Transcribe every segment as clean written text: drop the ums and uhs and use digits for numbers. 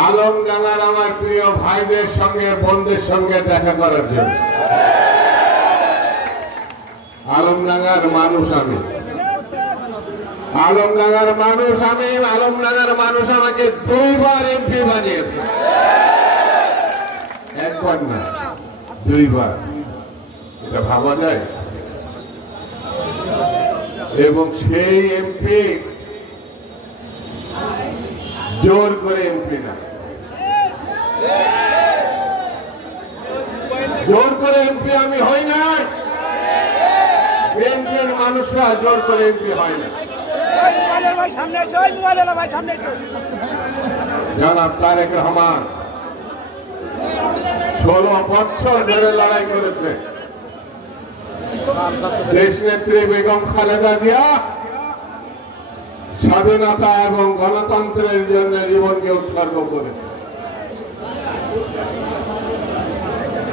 আলমডাঙ্গার আমার প্রিয় ভাইদের সঙ্গে বোনদের সঙ্গে দেখা করার জন্য। আলমডাঙ্গার মানুষ আমি, আলমডাঙ্গার মানুষ আমি, আলমডাঙ্গার মানুষ আমাকে 2 বার এমপি বানিয়েছে, 1 বার না 2 বার। এটা ভাবা যায়? এবং সেই এমপি জোর করে এমপি না, জোর করে এমপি আমি হই না। বিএনপির মানুষরা জোর করে এমপি হয় না। জনাব তারেক রহমান 16 বছর ধরে লড়াই করেছে। দেশনেত্রী বেগম খালেদা জিয়া স্বাধীনতা এবং গণতন্ত্রের জন্য জীবনকে উৎসর্গ করেছে।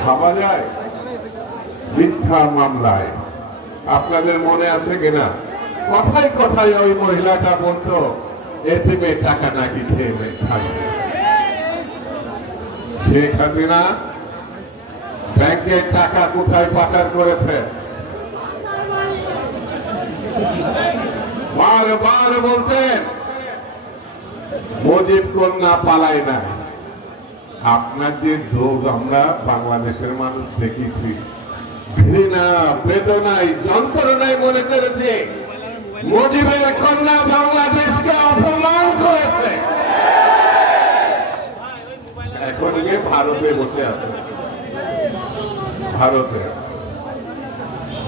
ভাবা যায়? মিথ্যা মামলায় আপনাদের মনে আছে কিনা কথায় কথায় ওই মহিলাটা বলতো এতিমের টাকা নাকি খেয়ে খাচ্ছে। শেখ হাসিনা ব্যাংকের টাকা কোথায় পাচার করেছে বারবার বলতেন মুজিব কন্যা পালায় না। আপনার যে যোগ আমরা বাংলাদেশের মানুষ দেখেছি, ঘৃণা বেদনায় যন্ত্রণায় মনে করেছে মুজিবের কন্যা বাংলাদেশকে অপমান করেছে। এখন গিয়ে ভারতে বসে আছে। ভারতে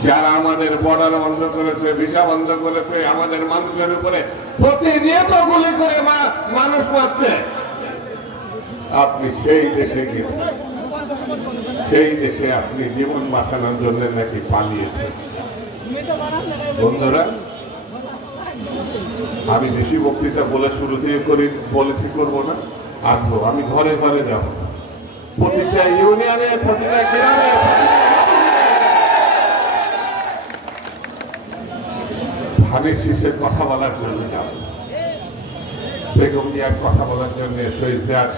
যারা আমাদের বর্ডার বন্ধ করেছে, ভিসা বন্ধ করেছে, আমাদের মানুষের উপরে প্রতিনিয়ত গুলি করে মানুষ মারছে, আপনি সেই দেশে গেছেন, সেই দেশে আপনি জীবন বাঁচানোর জন্য নাকি পালিয়েছেন। বন্ধুরা, আমি বেশি বক্তৃতা বলে শুরু থেকে বলেছি করবো না, আসবো, আমি ঘরে ঘরে যাব, প্রতিটা ইউনিয়নে, প্রতিটা গ্রামে ধানের শীষের কথা বলার জন্য যাব, বেগম জিয়ার কথা বলার জন্য, শহীদ জিয়ার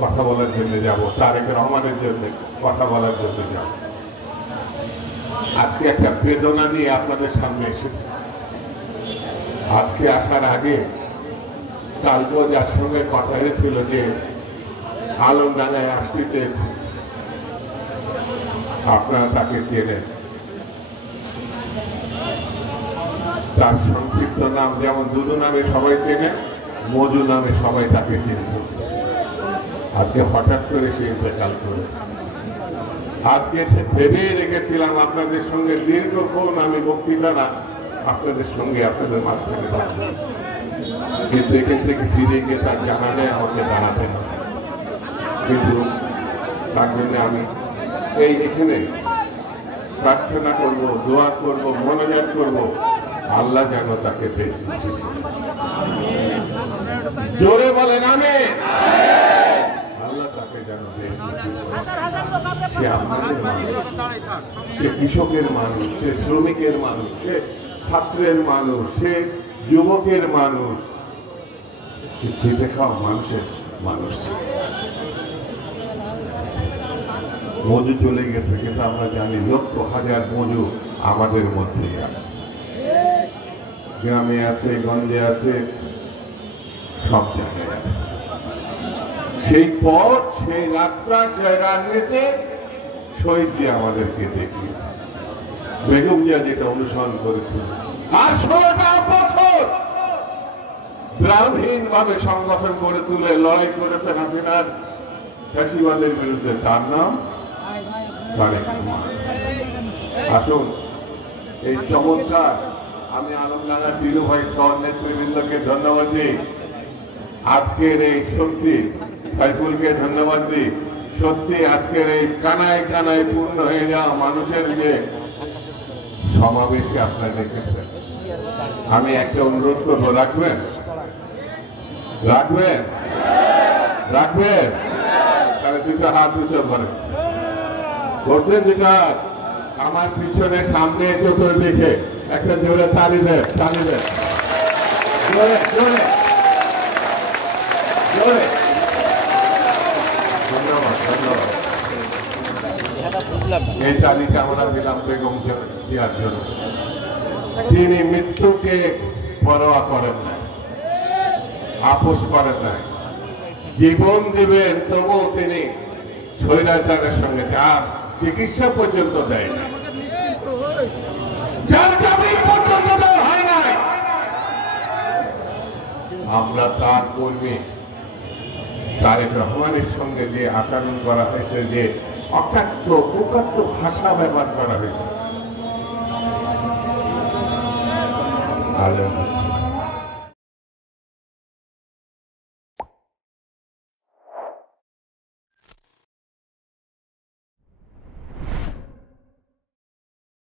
কথা বলার জন্য যাব, তারেক রহমানের জন্য কথা বলার জন্য যাব। আজকে একটা বেদনা নিয়ে আপনাদের সামনে এসেছে। আজকে আসার আগে কালকেও যার সঙ্গে কথা হয়েছিল যে আলমডাঙ্গায় আসতে চেয়েছে, আপনারা তাকে চেনেন। তার সংক্ষিপ্ত নাম যেমন দুদু নামে সবাই চেনে, মজু নামে সবাই তাকে চিনত। আজকে হঠাৎ করে সে ইন্তেকাল করেছে। আজকে ভেবে রেখেছিলাম আপনাদের সঙ্গে দীর্ঘক্ষণ আমি বক্তৃতা না আপনাদের সঙ্গে আপনাদের মাঝখানে থাকবো, কিন্তু এখান থেকে ফিরে গিয়ে তার জানালে আমাকে দাঁড়াতে হবে। কিন্তু তার জন্য আমি এখানে প্রার্থনা করব, দোয়া করব, মনোযোগ করব, আল্লাহ যেন তাকে বেশি জোরে বলেন আমিন। আল্লাহ তাকে যেন বেশি, সে আমাদের মানুষ, সে কৃষকের মানুষ, সে শ্রমিকের মানুষ, সে ছাত্রের মানুষ, সে যুবকের মানুষ, সে খেতে খাওয়া মানুষের মানুষ। মজু চলে গেছে, কিন্তু আমরা জানি লক্ষ হাজার মজু আমাদের মধ্যেই আছে, গ্রামে আছে, গঞ্জে আছে, সব জায়গায় আছে। সেই পথ, সেই রাস্তা, সেই রাজনীতি শহীদ জিয়া আমাদেরকে দেখিয়েছে। বেগম জিয়া যেটা অনুসরণ করেছিল, আর 16টা বছর গ্রামহীন ভাবে সংগঠন গড়ে তুলে লড়াই করেছেন হাসিনার ফ্যাসিবাদের বিরুদ্ধে, তার নাম তারেক রহমান। আসুন, এই চমৎকার, আমি আলমডাঙ্গা দিলু ভাই সহ নেতৃবৃন্দকে ধন্যবাদ দিই। আজকের এই সত্যি সাইফুলকে ধন্যবাদ দিই। সত্যি আজকের এই কানায় কানায় পূর্ণ হয়ে যাওয়া মানুষের যে সমাবেশে আপনারা দেখেছেন, আমি একটা অনুরোধ করবো, রাখবেন রাখবেন রাখবেন তাহলে দুটো হাত উঁচু করে বসে, যেটা আমার পিছনে সামনে চতুর্দিকে একটা জোরে তালি দেন, তালি দেন জোরে জোরে জোরে। এই তালিকা আমরা দিলাম বেগম জিয়ার জন্য। তিনি মৃত্যুকে পরোয়া করেন না, আপোষ করেন না, জীবন দিবেন তবুও তিনি স্বৈরাচারের সঙ্গে চিকিৎসা পর্যন্ত দেয় না, জামিন পর্যন্ত দেওয়া হয় নাই। আমরা তার কর্মী তারেক রহমানের সঙ্গে যে আচরণ করা হয়েছে, যে অকাট্য কুকাট্য ভাষা ব্যবহার করা হয়েছে,